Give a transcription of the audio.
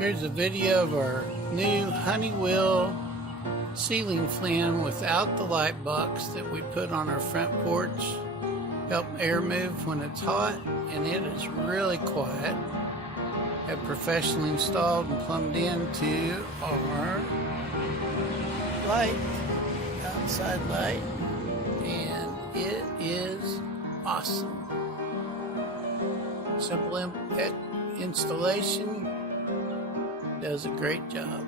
Here's a video of our new Honeywell ceiling fan without the light box that we put on our front porch. Help air move when it's hot, and it is really quiet. Have professionally installed and plumbed into our light, outside light, and it is awesome. Simple installation, does a great job.